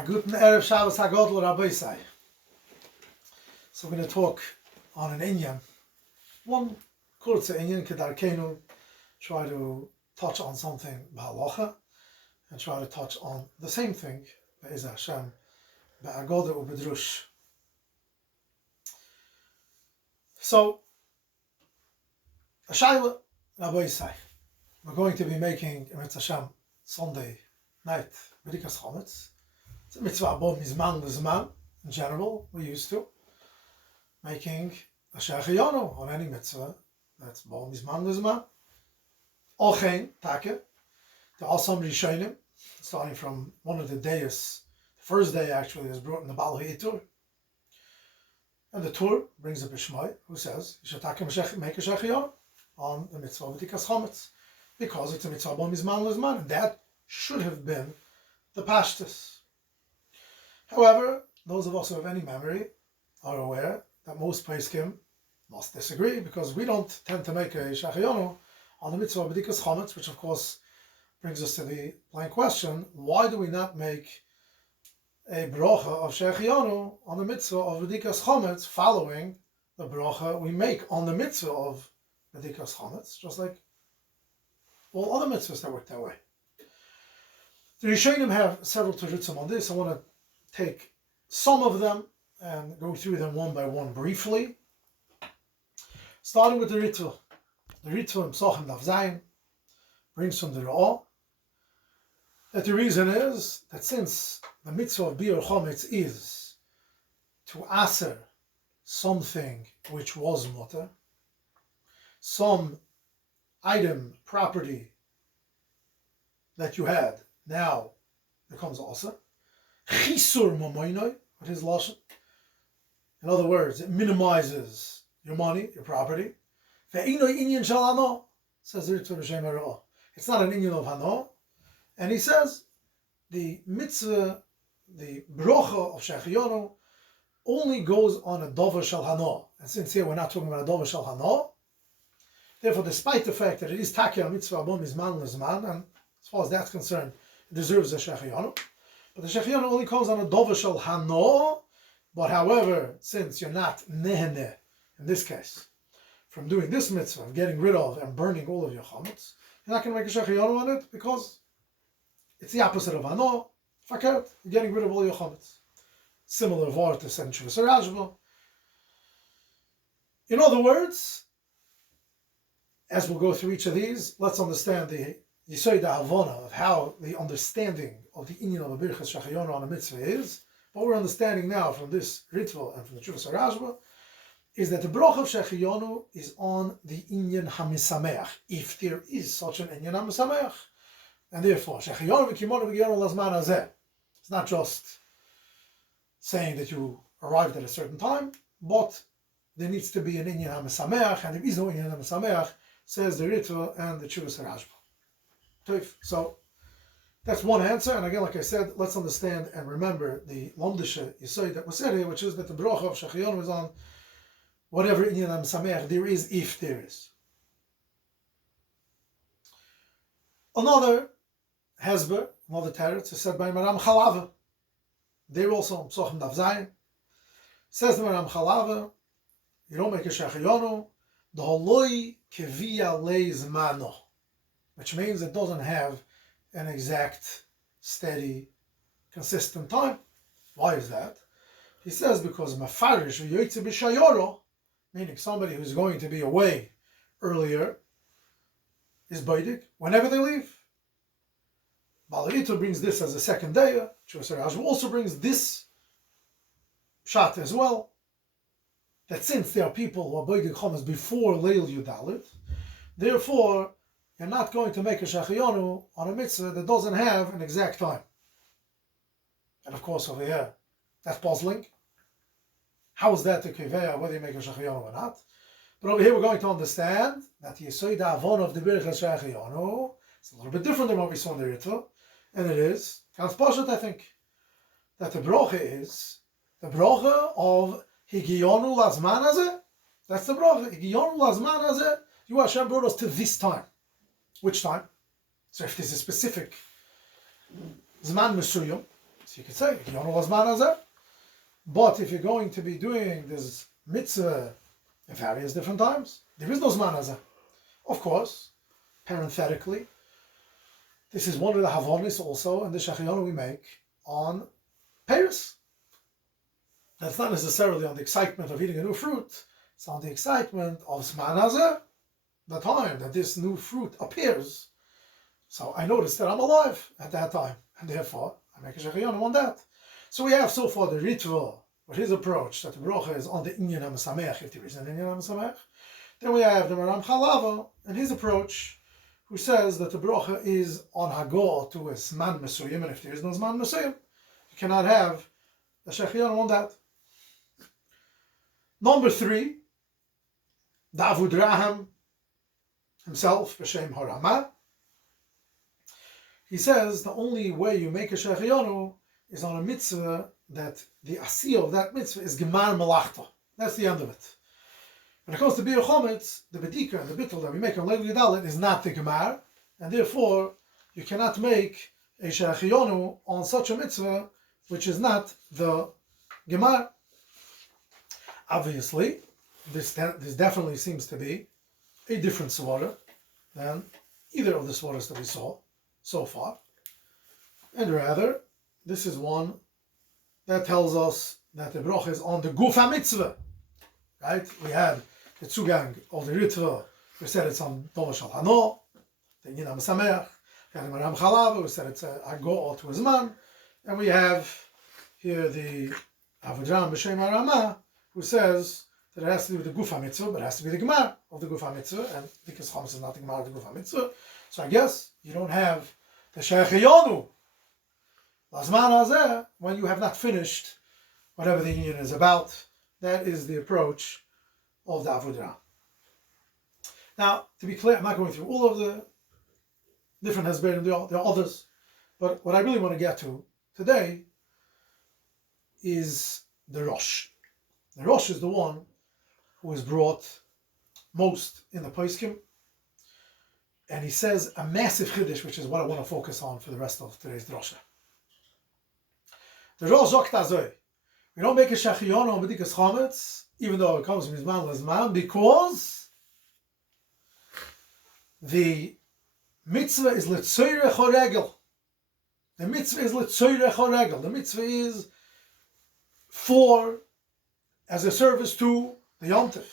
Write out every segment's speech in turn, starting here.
Guten Erev Shabbos Hagodol Rabbi Say. So we're going to talk on an inyan. One kurze inyan, kedarkenu, try to touch on something Hahalocho and try to touch on the same thing, Be'ez Hashem, Hagodol or Drosha. So, a Shaila Rabbi Say. We're going to be making Eretz Hashem Sunday night B'dikas Chometz. It's a mitzvah above mizman l'zman. In general, we're used to making a shechiyonu on any mitzvah that's above mizman l'zman. Olchein, take. There are some rishonim, starting from one of the days, the first day actually is brought in the Baal Ha'Itur. And the Tur brings up a Shmai who says, you should make a shechiyonu on the mitzvah of B'dikas Chometz, because it's a mitzvah above mizman l'zman, and that should have been the pashtus. However, those of us who have any memory are aware that most poskim must disagree, because we don't tend to make a shechiyonu on the mitzvah of B'dikas Chometz, which of course brings us to the plain question, why do we not make a bracha of shechiyonu on the mitzvah of B'dikas Chometz following the bracha we make on the mitzvah of B'dikas Chometz, just like all other mitzvahs that work that way? The Rishonim have several terutzim on this. I want to take some of them and go through them one by one briefly. Starting with the ritual. The ritual in Psachim Daf Zayin brings from the Ra'ah that the reason is that since the mitzvah of Biur Chometz is to aser something which was mutter, some item, property that you had now becomes aser. Chisur mamoinoi, what is lashon? In other words, it minimizes your money, your property. Ve'inoi inyan shel hano, says the Ritva B'Shem HaRa'ah. It's not an inyan of hano. And he says the mitzvah, the bracha of shechiyonu, only goes on a dover shel hano. And since here we're not talking about a dover shel hano, therefore, despite the fact that it is taki mitzvah abon mizman l'zman, and as far as that's concerned, it deserves a shechiyonu. But the shechiyonu only comes on a dover shel hano. But however, since you're not nehene, in this case, from doing this mitzvah, of getting rid of and burning all of your chametz, you're not going to make a shechiyonu on it, because it's the opposite of hano. Fakert, you're getting rid of all your chametz. Similar vart to Senchuvas Rajba. In other words, as we'll go through each of these, let's understand the Yisoid Havana of how the understanding of the inyan of a birchas shechiyonu on a mitzvah is. What we're understanding now from this ritual and from the Chuvas Rajba is that the bracha of shechiyonu is on the inyan hamisameach, if there is such an inyan hamisameach, and therefore shechiyonu v'kimonu v'giyonu lazman hazeh. It's not just saying that you arrived at a certain time, but there needs to be an inyan hamisameach, and there is no inyan hamisameach, says the ritual and the Chuvas Rajba. So that's one answer, and again, like I said, let's understand and remember the Lomdisha Yisoid that was said here, which is that the bracha of shechiyonu is on whatever inyan hamisameach there is, if there is. Another hesber, another teretz, is said by Maram Chalava. There also, Psachim Daf Zayin, says the Maram Chalava, you don't make a shechiyonu, the holoi kevia leizmano, which means it doesn't have an exact, steady, consistent time. Why is that? He says because mafarish v'yoytze b'shayoro, meaning somebody who's going to be away earlier, is baidik whenever they leave. Baal Ha'Itur brings this as a second day. Chuvas Rajba also brings this shot as well, that since there are people who are baidik chometz before Leil Yudalit, therefore you're not going to make a shechiyonu on a mitzvah that doesn't have an exact time. And of course over here, that's puzzling. How is that the kiveya, whether you make a shechiyonu or not? But over here we're going to understand that the Yisoid Avon of the birchas shechiyonu is a little bit different than what we saw in the ritual, and it is ganz pashut, I think, that the bracha is the bracha of higiyonu lazman hazeh. That's the bracha, higiyonu lazman hazeh. You Hashem brought us to this time. Which time? So if there's a specific zman mesuyum, So you could say, but if you're going to be doing this mitzvah in various different times, there is no zman hazeh. Of course, parenthetically, this is one of the havonis also in the shachiyonu we make on Paris. That's not necessarily on the excitement of eating a new fruit. It's on the excitement of zman hazeh, the time that this new fruit appears. So I noticed that I'm alive at that time, and therefore I make a shachiyonu on that. So we have so far the Ritva, with his approach, that the bracha is on the inyan HaMesamech, if there is an inyan HaMesamech. Then we have the Maram Chalava, and his approach, who says that the bracha is on Hagodol to a Zman Mesuyim, and if there is no Zman Mesuyim, you cannot have a shachiyonu on that. Number 3, the Avudraham himself, B'Shem Harama. He says the only way you make a shachiyonu is on a mitzvah that the asiyah of that mitzvah is gemar malachta. That's the end of it. When it comes to Bir Chometz, the bedika and the bittul that we make on Leil Yudalet is not the gemar, and therefore you cannot make a shachiyonu on such a mitzvah which is not the gemar. Obviously, this definitely seems to be a different svara than either of the svaras that we saw so far, and rather this is one that tells us that the bracha is on the guf mitzvah. Right? We had the zugang of the Ritva, we said it's on Dova Shal Hano, the Inyan HaMesamech. We had the Maram Chalava, we said it's a Hagodol to a Zman. And we have here the Avudraham B'Shem Harama, who says that it has to do with the guf mitzvah, but it has to be the gemar of the guf mitzvah, and because Chometz is not the gemar of the guf mitzvah. So I guess you don't have the shachiyonu Lazman hazeh, when you have not finished whatever the union is about. That is the approach of the Avudraham. Now, to be clear, I'm not going through all of the different hesberim, there are others, but what I really want to get to today is the Rosh. The Rosh is the one who is brought most in the Poskim, and he says a massive chiddush, which is what I want to focus on for the rest of today's Drosha. The Rosh Zok Tazoy. We don't make a shachiyonu on B'dikas Chometz, even though it comes from Zman L'Zman, because the mitzvah is L'tzoyrech HaRegel. The mitzvah is L'tzoyrech HaRegel. The mitzvah is as a service to the Yontif,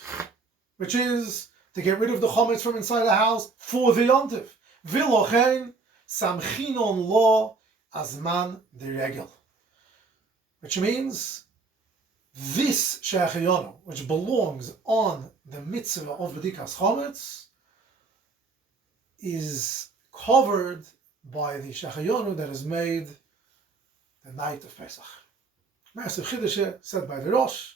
which is to get rid of the Chometz from inside the house for the Yontif. V'lochein samchinon lo azman de regel. Which means this shachiyonu, which belongs on the mitzvah of B'dikas Chometz, is covered by the shachiyonu that is made the night of Pesach. Massive chiddush said by the Rosh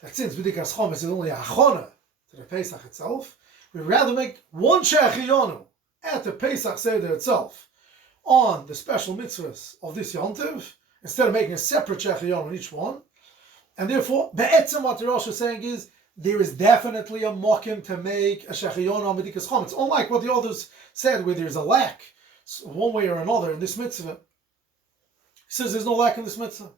that since B'dikas Chometz is only a achona to the Pesach itself, we rather make one shachiyonu at the Pesach Seder itself on the special mitzvahs of this Yontiv, instead of making a separate shachiyonu on each one. And therefore, be'etzem, what the Rosh is saying is, there is definitely a mokim to make a shachiyonu on B'dikas Chometz. Unlike what the others said, where there's a lack, one way or another, in this mitzvah. He says there's no lack in this mitzvah.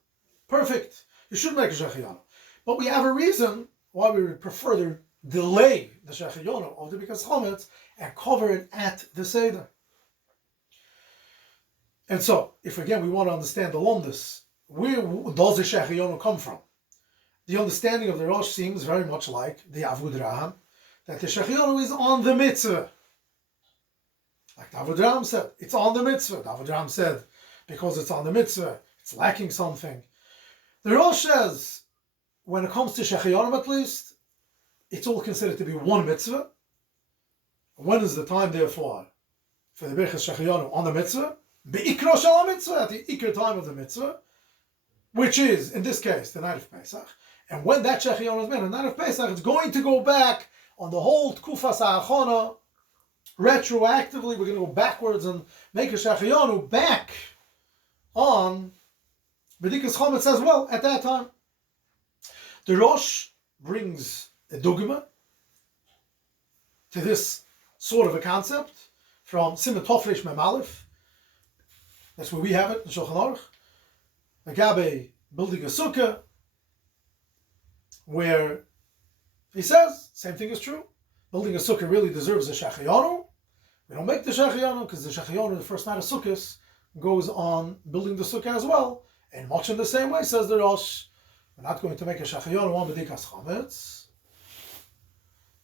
Perfect. You should make a shachiyonu. But we have a reason why we would prefer to delay the shachiyonu of the B'dikas Chometz and cover it at the Seder. And so, if again we want to understand the Lomdus, where does the shachiyonu come from? The understanding of the Rosh seems very much like the Avudraham, that the shachiyonu is on the mitzvah. Like the Avudraham said, it's on the mitzvah. The Avudraham said, because it's on the mitzvah, it's lacking something. The Rosh says, when it comes to shachiyonu at least, it's all considered to be one mitzvah. When is the time, therefore, for the Birchas shachiyonu on the mitzvah? Be'ikra shel mitzvah, at the ikra time of the mitzvah, which is, in this case, the night of Pesach. And when that shachiyonu is made on the night of Pesach, it's going to go back on the whole tkufas ha'achona, retroactively. We're going to go backwards and make a shachiyonu back on B'dikas Chometz as well at that time. The Rosh brings a dogma to this sort of a concept from Siman Tov Reish Mem Aleph. That's where we have it in Shulchan Aruch. Agabe building a sukkah, where he says, same thing is true. Building a sukkah really deserves a shachayonu. We don't make the shachayonu because the shachayonu, the first night of sukkahs, goes on building the sukkah as well. And much in the same way, says the Rosh, we're not going to make a shachayonu on b'dikas chametz.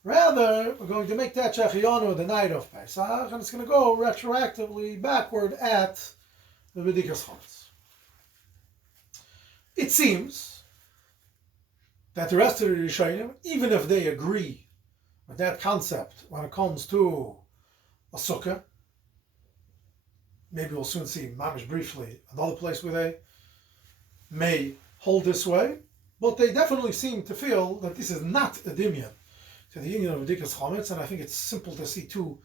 Rather, we're going to make that shachayonu the night of Pesach, and it's going to go retroactively backward at the b'dikas chametz. It seems that the rest of the Rishonim, even if they agree with that concept when it comes to a sukkah, maybe we'll soon see, mamish briefly, another place where they may hold this way, but they definitely seem to feel that this is not a dimyan to the union of b'dikas chametz, and I think it's simple to see two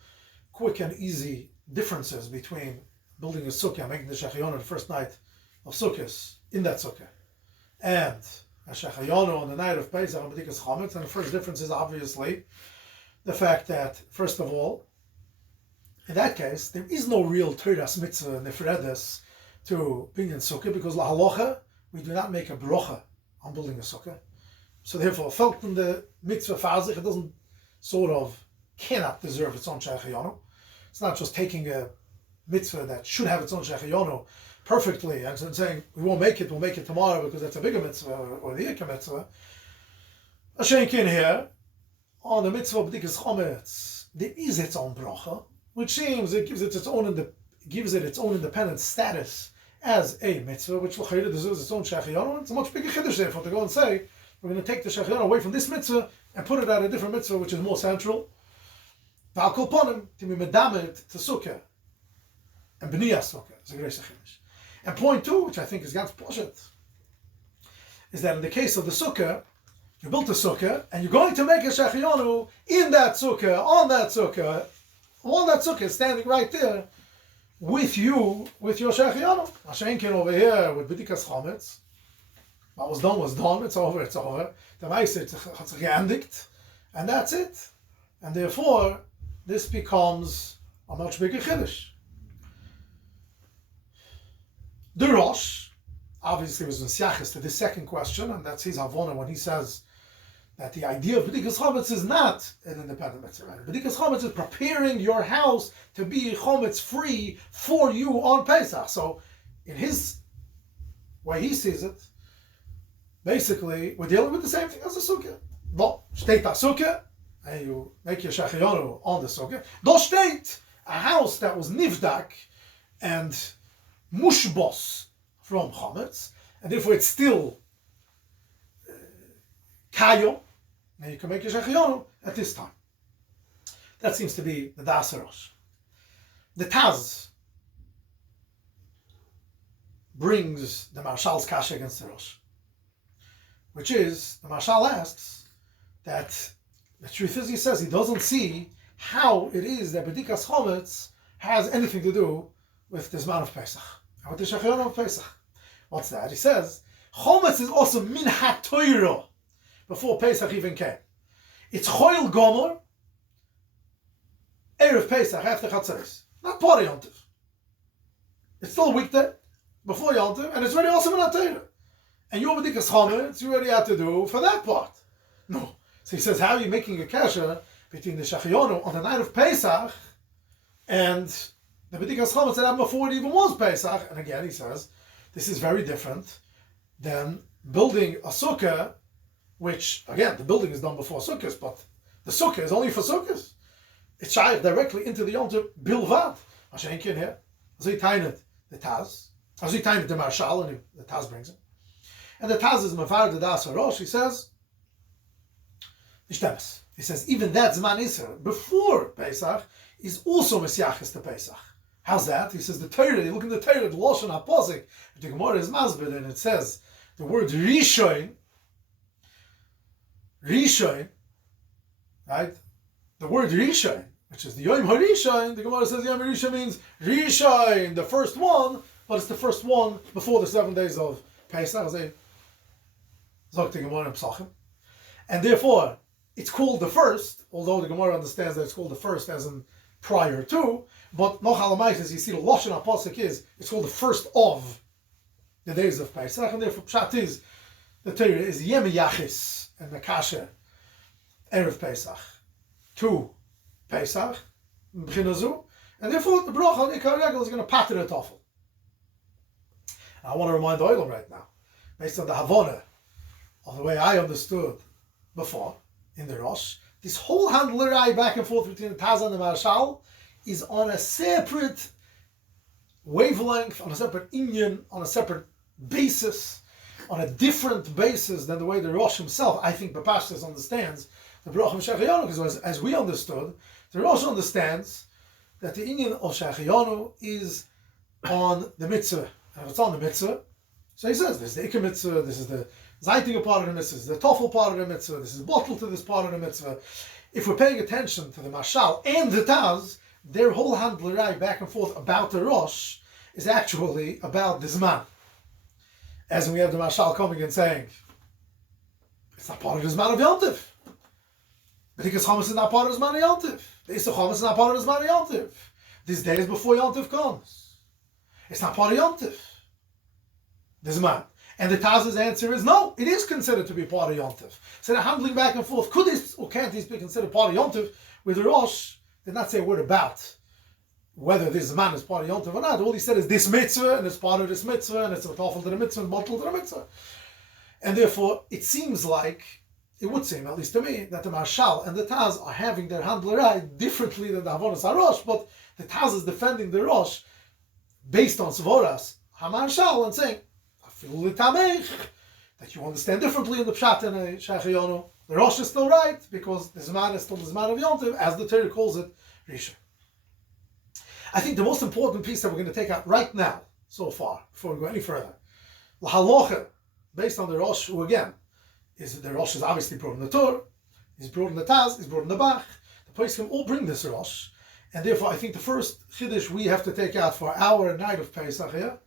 quick and easy differences between building a sukkah, making the shachayonu the first night of sukkahs in that sukkah, and a shachayonu on the night of Pesach and b'dikas chametz. And the first difference is obviously the fact that, first of all, in that case, there is no real Torah's mitzvah nefredes to binyan sukkah, because Hahalocho, we do not make a brocha on building a sukkah. So therefore, felt in the mitzvah fazich, it doesn't cannot deserve its own shachayonu. It's not just taking a mitzvah that should have its own shachayonu perfectly and saying, we won't make it, we'll make it tomorrow because that's a bigger mitzvah or the ikka mitzvah. A shenkin here, on the mitzvah of b'dikas chametz, there is its own bracha, which seems it gives it its own independent status as a mitzvah, which l'chayre deserves its own shachayonu. It's a much bigger chiddush therefore to go and say, we're going to take the shachayonu away from this mitzvah and put it at a different mitzvah which is more central. V'al kol ponim, to be medamed to sukkah and b'niyas sukkah is a great chiddush. And point two, which I think is ganz poshet, is that in the case of the sukkah, you built a sukkah and you're going to make a shachayonu in that sukkah, on that sukkah, standing right there with you, with your shachayonu. Hashenkin over here with b'dikas chametz. What was done, it's over. The Meiser hat sich geendigt, and that's it. And therefore, this becomes a much bigger chiddush. The Rosh obviously was mesiachas to this second question, and that's his havona when he says that the idea of b'dikas chametz is not an independent mitzvah. B'dikas chametz is preparing your house to be chametz free for you on Pesach. So, in his way he sees it, basically we're dealing with the same thing as the sukkah. Well, steht a sukkah, and you make your shachayonu on the sukkah. Do steht a house that was nivdak and mushbos from chametz, and therefore it's still kayo, and you can make your shachayonu at this time. That seems to be the das Rosh. The Taz brings the Marshal's kasha against the Rosh, which is, the Marshal asks that the truth is, he says he doesn't see how it is that b'dikas chametz has anything to do with the Zman of Pesach, and with the shachayonu of Pesach. What's that? He says, chametz is also min ha-toiro, before Pesach even came. It's choil gomer, erev Pesach, after Chatzeres. Not part of Yontif. It's still a weekday, before Yontif, and it's already also min ha-toiro. And your b'dikas chametz, you already have to do for that part. No. So he says, how are you making a kasha between the shachayonu on the night of Pesach and the b'dikas chametz that happened before it even was Pesach? And again, he says, this is very different than building a sukkah, which, again, the building is done before sukkahs, but the sukkah is only for sukkahs. It's shaykh directly into the Yom Tov bilvad. Hashenkin here. Azui tainet the Taz. Azui tainet the Marshal, and the Taz brings it. And the Taz is Mafar the Das Rosh. He says, he says, even that Zman Isra, before Pesach, is also Mesiachas to Pesach. How's that? He says, the Torah, you look in the Torah, the Lashon HaPosik, the Gemara is Masbid, and it says, the word Rishon, right? The word Rishon, which is the Yom HaRishon, the Gemara says Yom HaRishon means Rishon, the first one, but it's the first one before the 7 days of Pesach, as they Zok the Gemara in Psachim. And therefore, it's called the first, although the Gemara understands that it's called the first as in prior to, but Noch Halamaitis, you see the Lashon HaPosik is, it's called the first of the days of Pesach, and therefore Pshat is the Torah is Yem Yachis and Makasha Erev Pesach to Pesach, B'chinazu, and therefore the Bracha on Ikar Regel is going to pater it off. I want to remind the Oilam right now, based on the Havana of the way I understood before in the Rosh, this whole handlerai back and forth between the Taz and the Marshal is on a separate wavelength, on a separate inyan, on a separate basis, on a different basis than the way the Rosh himself, I think, Bapashtas understands the Bracha of Shechayonu, because as we understood, the Rosh understands that the inyan of Shechayonu is on the mitzvah. And if it's on the mitzvah, so he says, this is the Ikar mitzvah, this is the Zaitige part of the mitzvah, this is the Toffel part of the mitzvah, this is bottle to this part of the mitzvah. If we're paying attention to the Mashal and the Taz, their whole handlerai back and forth about the Rosh is actually about the Zman. As when we have the Mashal coming and saying, it's not part of the Zman of Yom Tov. Because Chametz is not part of the Zman of Yom Tov. The Issa Chametz is not part of the Zman of Yom Tov. These days before Yom Tov comes. It's not part of Yom Tov. The Zman. And the Taz's answer is no, it is considered to be part of Yom Tov. So they're handling back and forth. Could this or can't this be considered part of Yom Tov? With the Rosh, did not say a word about whether this man is part of Yom Tov or not. All he said is this mitzvah, and it's part of this mitzvah, and it's a toffel to the mitzvah, and bottle to the mitzvah. And therefore, it seems like, it would seem, at least to me, that the Marshal and the Taz are having their handlerai differently than the Havonas HaRosh, but the Taz is defending the Rosh based on Svoras HaMarshal and saying, that you understand differently in the Pshat and the Shechayonu. The Rosh is still right, because the Zman is still the Zman of Yom Tov, as the Torah calls it, Risha. I think the most important piece that we're going to take out right now, so far, before we go any further, Hahalocho, based on the Rosh, who again, is the Rosh is obviously brought in the Torah, he's brought in the Taz, he's brought in the Bach, the Poskim all bring this Rosh, and therefore I think the first Chiddush we have to take out for our night of Pesach here,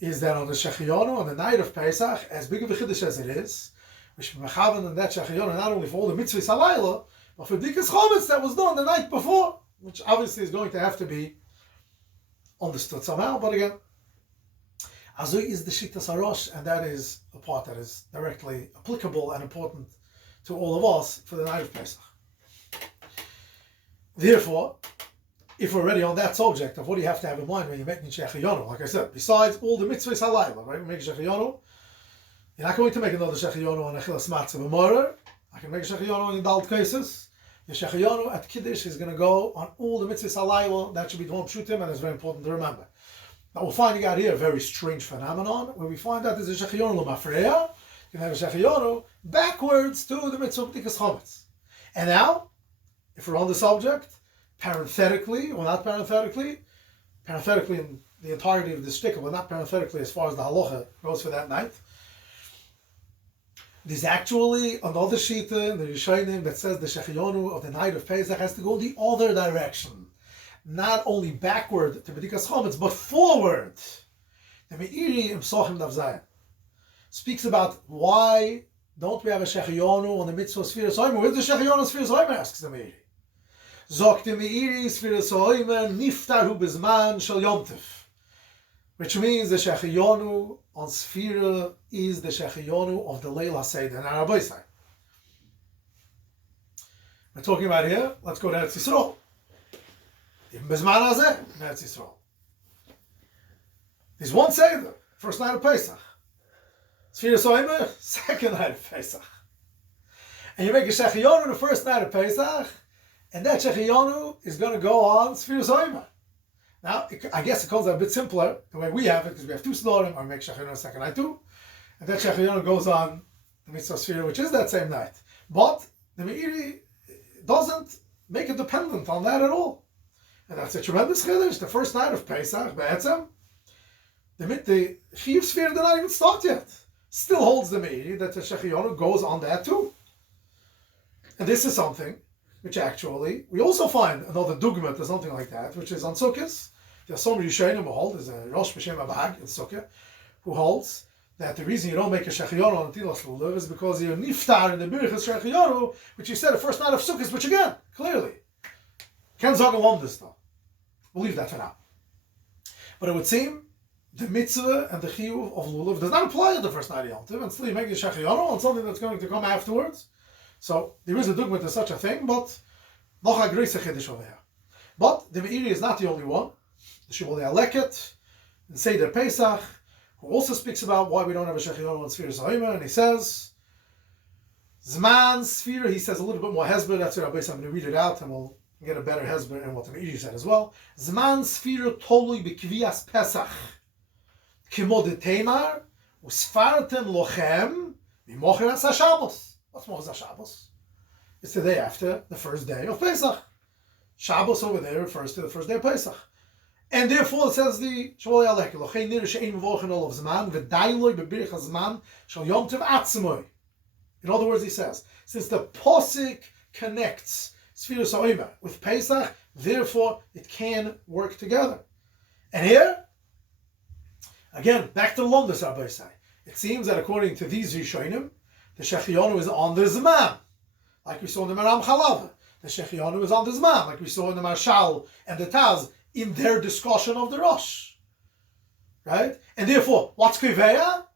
is that on the Shechayonu, on the night of Pesach, as big of a Chiddush as it is, we should be mechavan in that Shechayonu not only for all the mitzvahs halayla, but for Dikas Chometz that was done the night before, which obviously is going to have to be understood somehow. But again, Azui is the Shittas HaRosh, and that is a part that is directly applicable and important to all of us for the night of Pesach. Therefore, if we're already on that subject of what do you have to have in mind when you're making Shechayonu, like I said, besides all the mitzvahs halayla, right? We make Shechayonu. You're not going to make another Shechayonu on a Chilas Matzah B'Moreh. I can make a Shechayonu in Dalt cases. The Shechayonu at Kiddush is going to go on all the mitzvahs halayla. That should be the one pshutim, and it's very important to remember. Now we're finding out here a very strange phenomenon where we find out there's a Shechayonu l'mafreya. You can have a Shechayonu backwards to the mitzvah B'tikas Chometz. And now, if we're on the subject, parenthetically, or not parenthetically in the entirety of the shtickle, but not parenthetically as far as the halacha goes for that night, there's actually another shita in the Rishonim that says the Shechayonu of the night of Pesach has to go the other direction. Not only backward to B'dikas Chometz, but forward. The Meiri in Psochim Daf Zayin speaks about why don't we have a Shechayonu on the mitzvah Sfiras Omer. Where's the Shechayonu Sfiras Omer, asks the Meiri. Zok the Meiri Sfiras Omer niftaru bezman shel Yom Tov. Which means the Shechayonu on Sfira is the Shechayonu of the Leil HaSeder and Arabay side. We're talking about here, let's go to Eretz Yisrael. Even Bezman Hazeh, in Eretz Yisrael. There's one Seder, first night of Pesach. Sfira Soimer, second night of Pesach. And you make a Shechayonu the first night of Pesach, and that Shechayonu is going to go on Sfira Soimer. Now, I guess it comes out a bit simpler, the way we have it, because we have two Sdorim, or we make Shechayonu second night too, and that Shechayonu goes on the Mitzvah Sfira, which is that same night. But the Meiri doesn't make it dependent on that at all. And that's a tremendous chiddush. The first night of Pesach, Be'etzem, the Chiyuv Sfira did not even start yet. Still holds the Meiri that the Shechayonu goes on that too. And this is something which actually, we also find another dugmat or something like that, which is on Sukkot. There's some Rishonim who hold, there's a Rosh B'Shem Abag in Sukkah, who holds that the reason you don't make a Shechayonu on Tilas Lulav is because you're niftar in the Birchas Shechayonu, which you said the first night of Sukkot, which again, clearly, Ken Zagan won this though. We'll leave that for now. But it would seem the mitzvah and the chiyuv of lulav does not apply at the first night of Yom Tov, and still you make the shechianu on something that's going to come afterwards. So there is a dogma to such a thing, but noch a greater chiddush over here. But the Meiri is not the only one. The Shibbolei Aleket, and Seder Pesach, who also speaks about why we don't have a shechianu on Sfiras Ha'omer, and he says Zman Sfira. He says a little bit more hesber. That's what I'm going to read it out, and we'll get a better hesber in what the Meiri said as well. Zman Sfira tolui b'kvias Pesach. Kimo de Tamar, usfartem lochem, mimocheras HaShabbos. What's mocheras HaShabbos? It's the day after the first day of Pesach. Shabbos over there refers to the first day of Pesach. And therefore it says the Shvolei Alek, lochei nir she'ein mevorchen ol of zman, v'dailoi bebirich hazman, shal yom tov atzmoi. In other words, he says, since the posik connects Sfiras Ha'omer with Pesach, therefore it can work together. And here, again, back to the Lomdus Rabbi say. It seems that according to these Rishonim, the Shechianu is on the Zman, like we saw in the Maram Chalav. The Shechianu is on the Zman, like we saw in the Marshal and the Taz, in their discussion of the Rosh. Right? And therefore, what's Kiveya?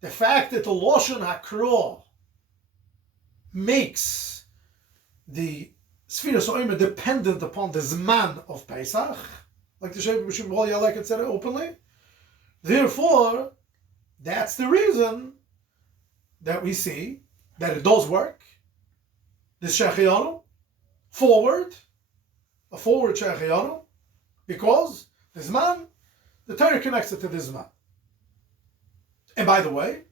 The fact that the Loshen HaKro makes the Sfiras Ha'omer dependent upon the Zman of Pesach, like the Shibbolei Aleket said it openly. Therefore, that's the reason that we see that it does work. The shechianu, a forward shechianu, because the Zman, the Torah connects it to the Zman. And by the way,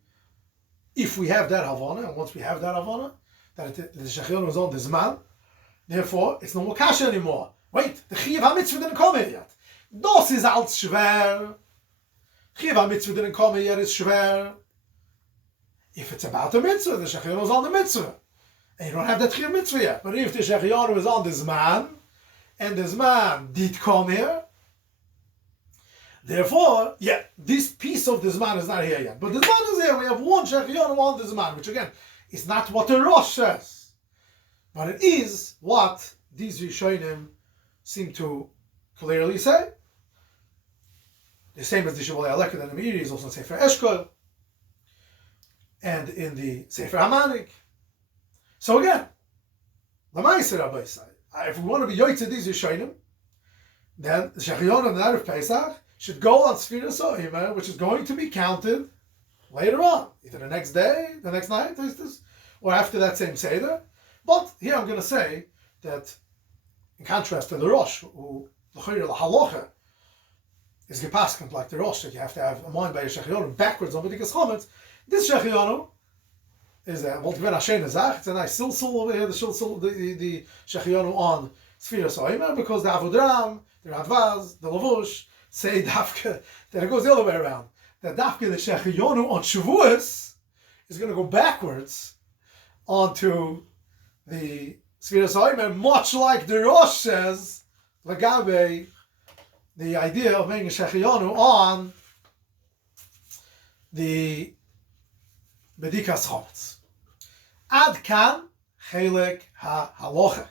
if we have that Havana, and once we have that Havana, that the shechianu is on the Zman, therefore, it's no more kasha anymore. Wait, the Chiyuv HaMitzvah didn't come here yet. Das is als schwer. Chiyuv HaMitzvah didn't come here yet, it's schwer. If it's about the mitzvah, the shechianu is on the mitzvah. And you don't have that Chiyuv mitzvah yet. But if the shechianu is on the Zman, and the Zman did come here, therefore, this piece of the Zman is not here yet. But the Zman is here. We have one shechianu on the Zman, which again, is not what the Rosh says. But it is what these Rishonim seem to clearly say. The same as the Shibbolei Aleket and the Meiri is also in Sefer Eshkol and in the Sefer Hamanik. So again, Lamaisir Rabbi say, if we want to be yoytze these Rishonim, then the Shechianu on the night of Pesach should go on Sfiras Ha'omer, which is going to be counted later on, either the next day, the next night, or after that same Seder. But here I'm going to say that, in contrast to the Rosh, who the Hahalocho is gepaskent like the Rosh, that you have to have a mind by a Shechianu backwards on B'dikas Chometz. This Shechianu is a it's a nice silsul over here, the Shechianu on Sfiras Ha'omer, because the Avodram, the Radvaz, the Lavush say Dafka, that it goes the other way around. That Dafka, the Shechianu on Shavuos, is going to go backwards onto the Sfiras Ha'omer, much like the Rosh says, Lagabe, the idea of making a Shechianu on the Bedikas Chometz. Ad kan Cheilek Hahalocho.